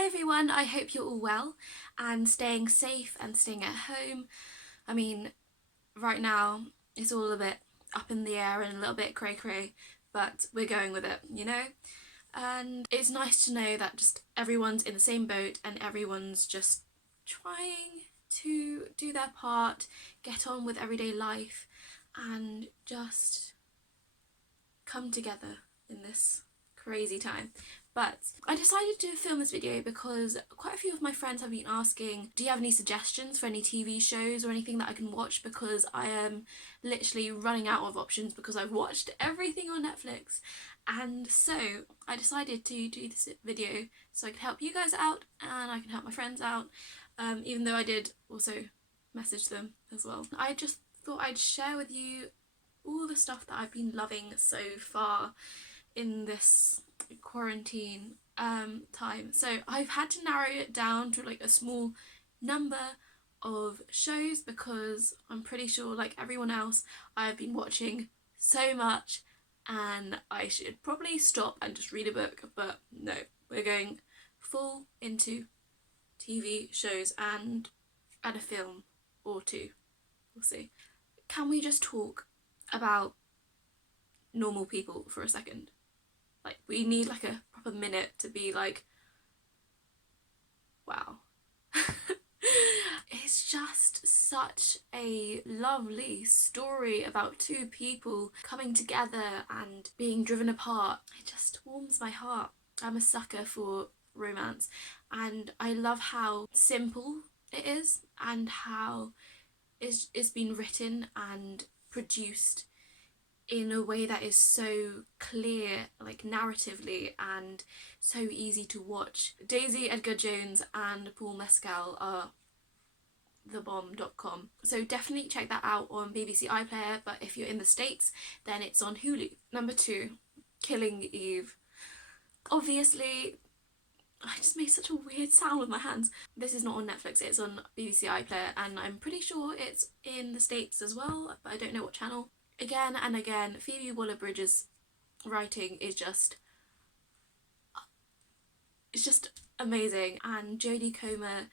Hi everyone, I hope you're all well and staying safe and staying at home. I mean, right now it's all a bit up in the air and a little bit cray cray, but we're going with it, you know? And it's nice to know that just everyone's in the same boat and everyone's just trying to do their part, get on with everyday life and just come together in this crazy time. But I decided to film this video because quite a few of my friends have been asking, do you have any suggestions for any TV shows or anything that I can watch, because I am literally running out of options because I've watched everything on Netflix. And so I decided to do this video so I could help you guys out and I can help my friends out, even though I did also message them as well. I just thought I'd share with you all the stuff that I've been loving so far in this quarantine time. So I've had to narrow it down to like a small number of shows because I'm pretty sure, like everyone else, I've been watching so much and I should probably stop and just read a book, but no, we're going full into TV shows and a film or two. We'll see. Can we just talk about normal people for a second? Like, we need like a proper minute to be like, wow. It's just such a lovely story about two people coming together and being driven apart. It just warms my heart. I'm a sucker for romance and I love how simple it is and how it's been written and produced in a way that is so clear, like narratively, and so easy to watch. Daisy Edgar Jones and Paul Mescal are thebomb.com, so definitely check that out on BBC iPlayer, but if you're in the States then it's on Hulu. Number 2, Killing Eve. Obviously, I just made such a weird sound with my hands. This is not on Netflix, it's on BBC iPlayer and I'm pretty sure it's in the States as well, but I don't know what channel. Again and again, Phoebe Waller-Bridge's writing is just amazing, and Jodie Comer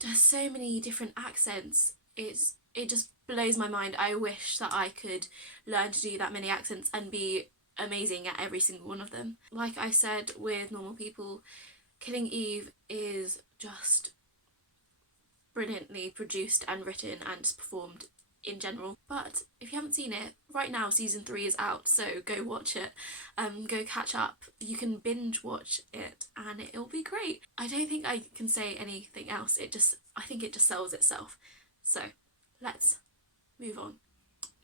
does so many different accents. It just blows my mind. I wish that I could learn to do that many accents and be amazing at every single one of them. Like I said with Normal People, Killing Eve is just brilliantly produced and written and performed in general. But if you haven't seen it, right now season 3 is out, so go watch it. Go catch up. You can binge watch it and it'll be great. I don't think I can say anything else. I think it just sells itself. So let's move on.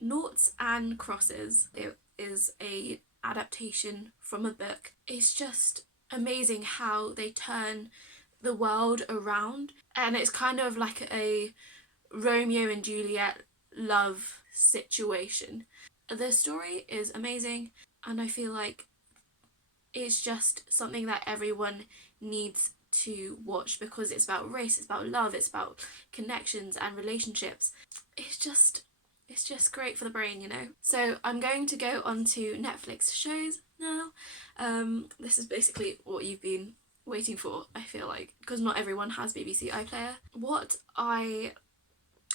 Noughts and Crosses. It is a adaptation from a book. It's just amazing how they turn the world around, and it's kind of like a Romeo and Juliet love situation. The story is amazing and I feel like it's just something that everyone needs to watch because it's about race, it's about love, it's about connections and relationships. It's just great for the brain, you know. So I'm going to go on to Netflix shows now. This is basically what you've been waiting for, I feel like, because not everyone has BBC iPlayer. What I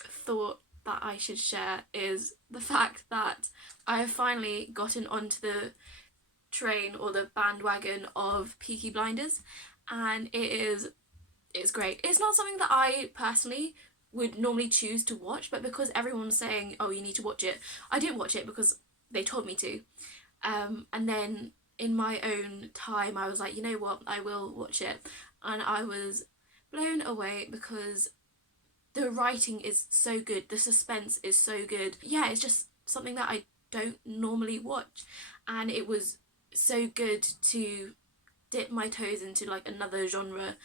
thought that I should share is the fact that I have finally gotten onto the train or the bandwagon of Peaky Blinders, and it's great. It's not something that I personally would normally choose to watch, but because everyone's saying, oh, you need to watch it, I didn't watch it because they told me to, and then in my own time I was like, you know what, I will watch it, and I was blown away because the writing is so good, the suspense is so good. Yeah, it's just something that I don't normally watch, and it was so good to dip my toes into like another genre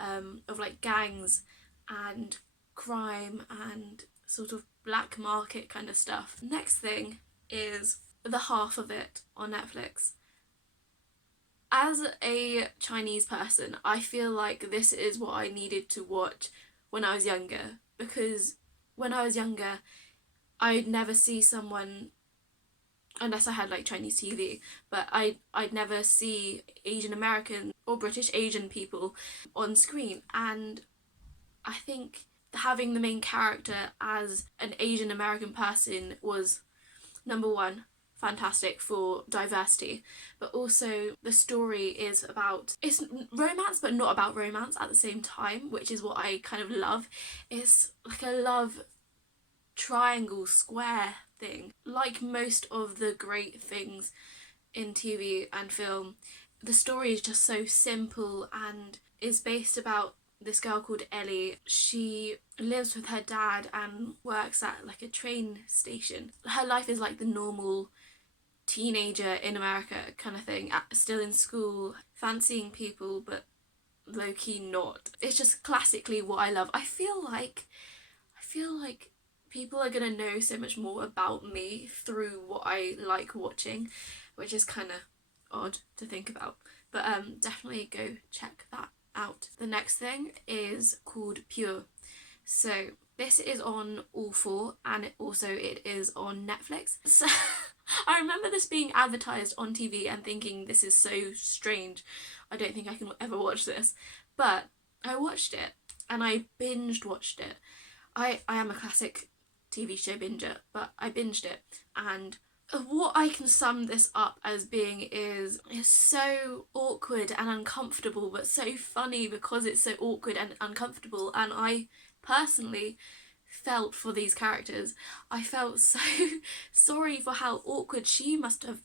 of like gangs and crime and sort of black market kind of stuff. Next thing is The Half of It on Netflix. As a Chinese person, I feel like this is what I needed to watch when I was younger, because when I was younger I'd never see someone unless I had like Chinese TV, but I'd never see Asian American or British Asian people on screen. And I think having the main character as an Asian American person was, number one, fantastic for diversity, but also the story is about, it's romance but not about romance at the same time, which is what I kind of love. It's like a love triangle square thing. Like most of the great things in TV and film, the story is just so simple and is based about this girl called Ellie. She lives with her dad and works at like a train station. Her life is like the normal teenager in America kind of thing, still in school, fancying people but low-key not. It's just classically what I love. I feel like people are gonna know so much more about me through what I like watching, which is kind of odd to think about. But definitely go check that out. The next thing is called Pure. So this is on All 4 and it is on Netflix. So I remember this being advertised on TV and thinking, this is so strange. I don't think I can ever watch this. But I watched it and I binged watched it. I am a classic TV show binger, but I binged it, and what I can sum this up as being is it's so awkward and uncomfortable, but so funny because it's so awkward and uncomfortable. And I personally felt for these characters. I felt so sorry for how awkward she must have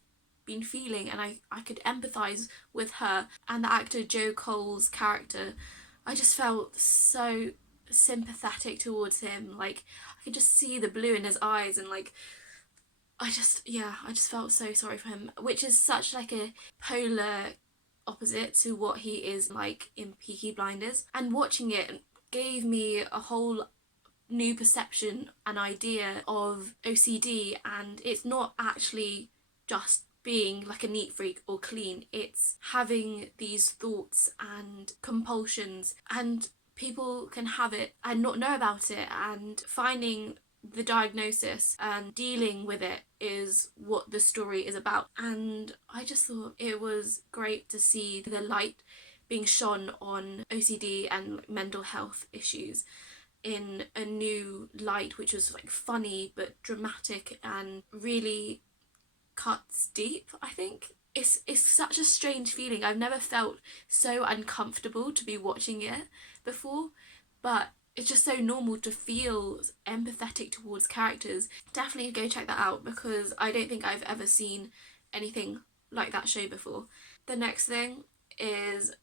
been feeling, and I could empathise with her and the actor Joe Cole's character. I just felt so sympathetic towards him. Like, I could just see the blue in his eyes, and like I just felt so sorry for him, which is such like a polar opposite to what he is like in Peaky Blinders. And watching it gave me a whole new perception and idea of OCD, and it's not actually just being like a neat freak or clean, it's having these thoughts and compulsions, and people can have it and not know about it, and finding the diagnosis and dealing with it is what the story is about. And I just thought it was great to see the light being shone on OCD and mental health issues in a new light, which was like funny but dramatic and really cuts deep. I think it's such a strange feeling. I've never felt so uncomfortable to be watching it before, but it's just so normal to feel empathetic towards characters. Definitely go check that out, because I don't think I've ever seen anything like that show before. The next thing is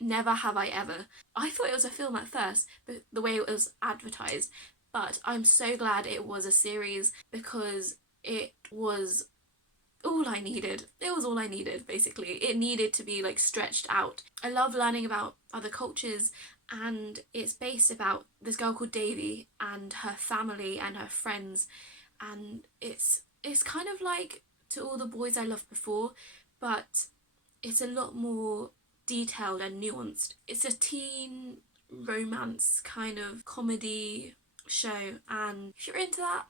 Never Have I Ever. I thought it was a film at first, but the way it was advertised, but I'm so glad it was a series, because it was all I needed. It was all I needed, basically. It needed to be like stretched out. I love learning about other cultures, and it's based about this girl called Davy and her family and her friends, and it's kind of like To All the Boys I Loved Before, but it's a lot more detailed and nuanced. It's a teen romance kind of comedy show, and if you're into that,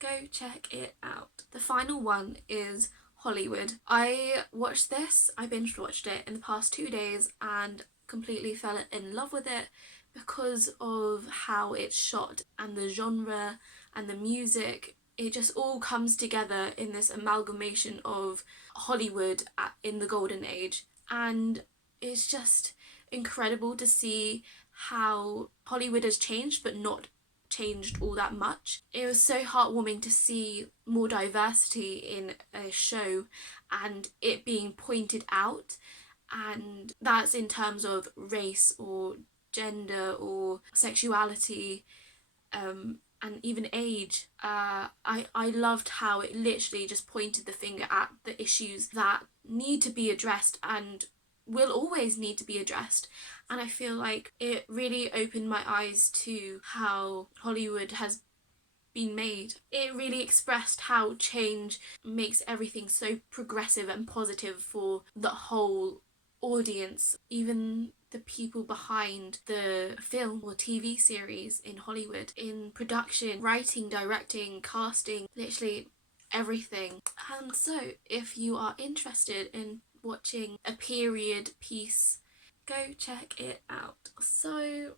go check it out. The final one is Hollywood. I watched this, I binge watched it in the past 2 days and completely fell in love with it because of how it's shot and the genre and the music. It just all comes together in this amalgamation of Hollywood in the golden age, and it's just incredible to see how Hollywood has changed but not changed all that much. It was so heartwarming to see more diversity in a show and it being pointed out, and that's in terms of race or gender or sexuality, and even age. I loved how it literally just pointed the finger at the issues that need to be addressed and will always need to be addressed. And I feel like it really opened my eyes to how Hollywood has been made. It really expressed how change makes everything so progressive and positive for the whole audience, even the people behind the film or TV series in Hollywood, in production, writing, directing, casting, literally everything. And so if you are interested in watching a period piece, go check it out. So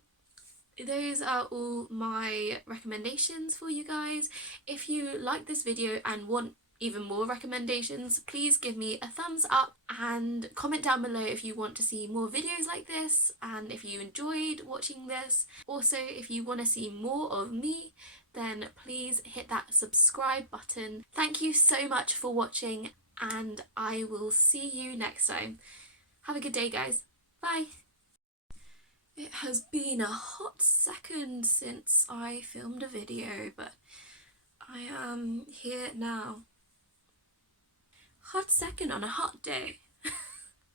those are all my recommendations for you guys. If you like this video and want even more recommendations, please give me a thumbs up and comment down below if you want to see more videos like this and if you enjoyed watching this. Also, if you want to see more of me, then please hit that subscribe button. Thank you so much for watching, and I will see you next time. Have a good day, guys. Bye. It has been a hot second since I filmed a video, but I am here now. Hot second on a hot day.